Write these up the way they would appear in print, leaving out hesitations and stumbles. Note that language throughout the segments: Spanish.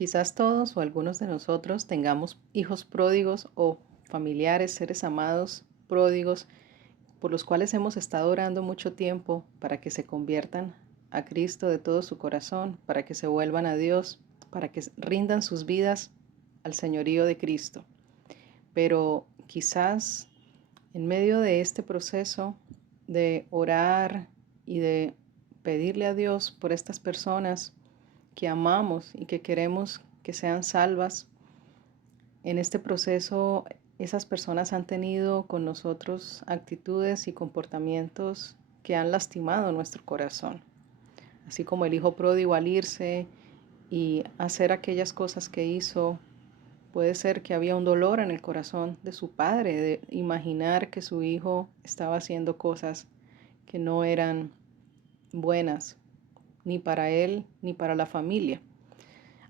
Quizás todos o algunos de nosotros tengamos hijos pródigos o familiares, seres amados pródigos, por los cuales hemos estado orando mucho tiempo para que se conviertan a Cristo de todo su corazón, para que se vuelvan a Dios, para que rindan sus vidas al señorío de Cristo. Pero quizás en medio de este proceso de orar y de pedirle a Dios por estas personas que amamos y que queremos que sean salvas, en este proceso esas personas han tenido con nosotros actitudes y comportamientos que han lastimado nuestro corazón. Así como el hijo pródigo al irse y hacer aquellas cosas que hizo, puede ser que había un dolor en el corazón de su padre, de imaginar que su hijo estaba haciendo cosas que no eran buenas, ni para él ni para la familia.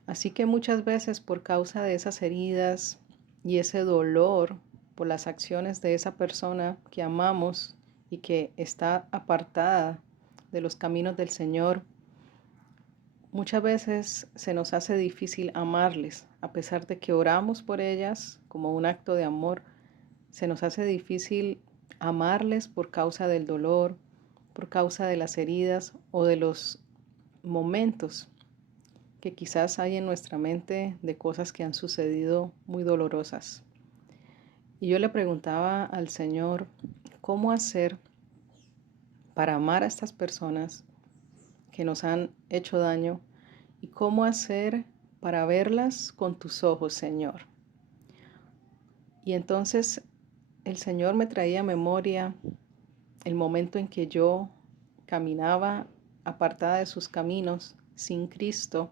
Así que muchas veces por causa de esas heridas y ese dolor por las acciones de esa persona que amamos y que está apartada de los caminos del Señor, muchas veces se nos hace difícil amarles, a pesar de que oramos por ellas como un acto de amor, se nos hace difícil amarles por causa del dolor, por causa de las heridas o de los momentos que quizás hay en nuestra mente de cosas que han sucedido muy dolorosas. Y yo le preguntaba al Señor, ¿cómo hacer para amar a estas personas que nos han hecho daño? ¿Y cómo hacer para verlas con tus ojos, Señor? Y entonces el Señor me traía a memoria el momento en que yo caminaba apartada de sus caminos, sin Cristo,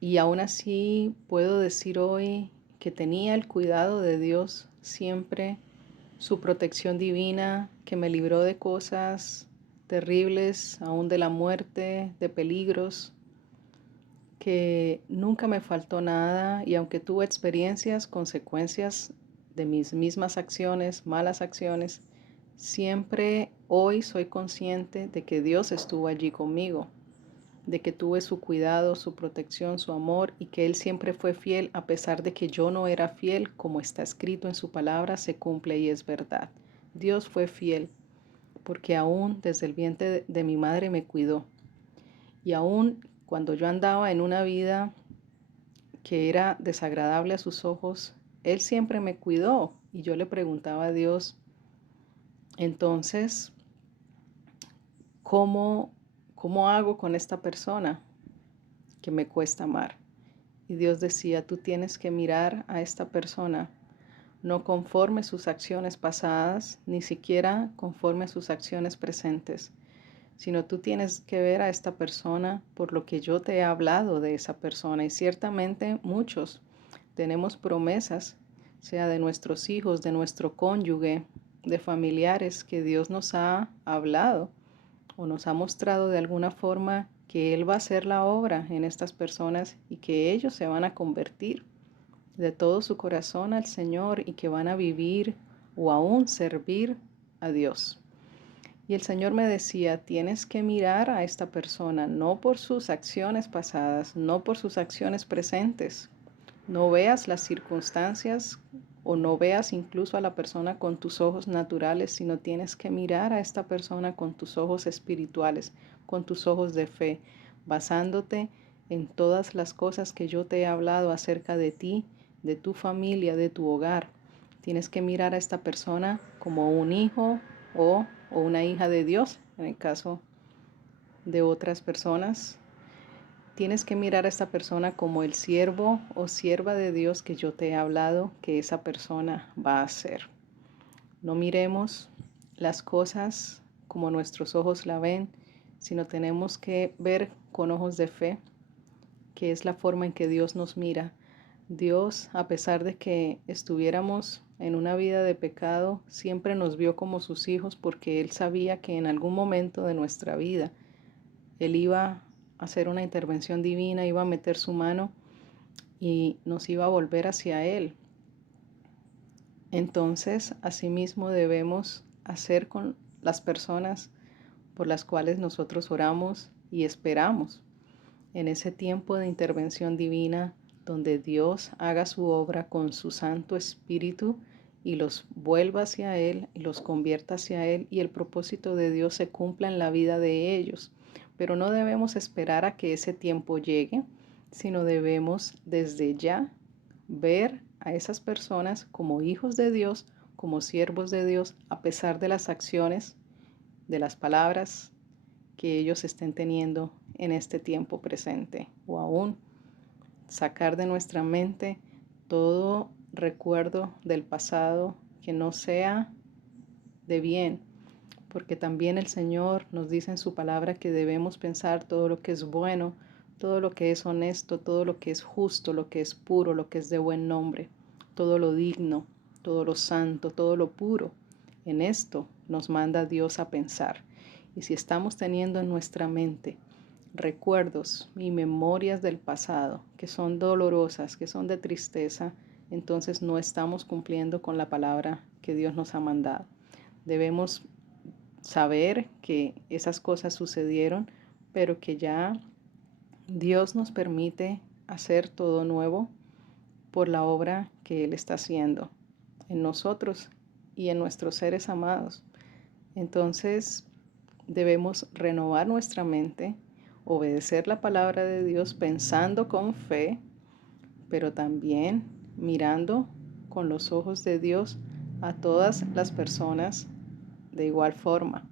y aún así puedo decir hoy que tenía el cuidado de Dios siempre, su protección divina que me libró de cosas terribles, aún de la muerte, de peligros, que nunca me faltó nada y aunque tuve experiencias, consecuencias de mis mismas acciones, malas acciones, siempre hoy soy consciente de que Dios estuvo allí conmigo, de que tuve su cuidado, su protección, su amor y que Él siempre fue fiel a pesar de que yo no era fiel, como está escrito en su palabra, se cumple y es verdad. Dios fue fiel porque aún desde el vientre de mi madre me cuidó y aún cuando yo andaba en una vida que era desagradable a sus ojos, Él siempre me cuidó y yo le preguntaba a Dios, entonces, ¿cómo, cómo hago con esta persona que me cuesta amar? Y Dios decía, tú tienes que mirar a esta persona, no conforme sus acciones pasadas, ni siquiera conforme sus acciones presentes, sino tú tienes que ver a esta persona por lo que yo te he hablado de esa persona. Y ciertamente muchos tenemos promesas, sea de nuestros hijos, de nuestro cónyuge, de familiares que Dios nos ha hablado o nos ha mostrado de alguna forma que Él va a hacer la obra en estas personas y que ellos se van a convertir de todo su corazón al Señor y que van a vivir o aún servir a Dios. Y el Señor me decía, tienes que mirar a esta persona no por sus acciones pasadas, no por sus acciones presentes. No veas las circunstancias o no veas incluso a la persona con tus ojos naturales, sino tienes que mirar a esta persona con tus ojos espirituales, con tus ojos de fe, basándote en todas las cosas que yo te he hablado acerca de ti, de tu familia, de tu hogar. Tienes que mirar a esta persona como un hijo o una hija de Dios, en el caso de otras personas. Tienes que mirar a esta persona como el siervo o sierva de Dios que yo te he hablado que esa persona va a ser. No miremos las cosas como nuestros ojos la ven, sino tenemos que ver con ojos de fe, que es la forma en que Dios nos mira. Dios, a pesar de que estuviéramos en una vida de pecado, siempre nos vio como sus hijos porque Él sabía que en algún momento de nuestra vida Él iba a hacer una intervención divina, iba a meter su mano y nos iba a volver hacia Él. Entonces, asimismo debemos hacer con las personas por las cuales nosotros oramos y esperamos. en ese tiempo de intervención divina donde Dios haga su obra con su Santo Espíritu y los vuelva hacia Él y los convierta hacia Él y el propósito de Dios se cumpla en la vida de ellos. Pero no debemos esperar a que ese tiempo llegue, sino debemos desde ya ver a esas personas como hijos de Dios, como siervos de Dios, a pesar de las acciones, de las palabras que ellos estén teniendo en este tiempo presente, o aún sacar de nuestra mente todo recuerdo del pasado que no sea de bien, porque también el Señor nos dice en su palabra que debemos pensar todo lo que es bueno, todo lo que es honesto, todo lo que es justo, lo que es puro, lo que es de buen nombre, todo lo digno, todo lo santo, todo lo puro. En esto nos manda Dios a pensar. Y si estamos teniendo en nuestra mente recuerdos y memorias del pasado que son dolorosas, que son de tristeza, entonces no estamos cumpliendo con la palabra que Dios nos ha mandado. Debemos saber que esas cosas sucedieron, pero que ya Dios nos permite hacer todo nuevo por la obra que Él está haciendo en nosotros y en nuestros seres amados. Entonces debemos renovar nuestra mente, obedecer la palabra de Dios pensando con fe, pero también mirando con los ojos de Dios a todas las personas de igual forma.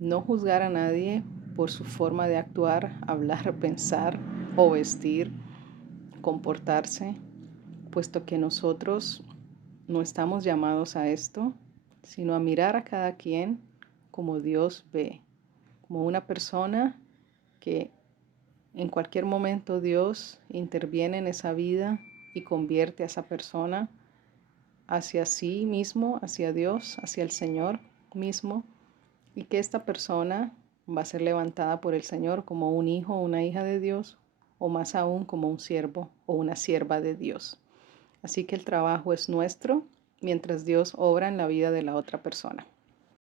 No juzgar a nadie por su forma de actuar, hablar, pensar o vestir, comportarse, puesto que nosotros no estamos llamados a esto, sino a mirar a cada quien como Dios ve, como una persona que en cualquier momento Dios interviene en esa vida y convierte a esa persona hacia sí mismo, hacia Dios, hacia el Señor mismo, y que esta persona va a ser levantada por el Señor como un hijo o una hija de Dios, o más aún como un siervo o una sierva de Dios. Así que el trabajo es nuestro mientras Dios obra en la vida de la otra persona.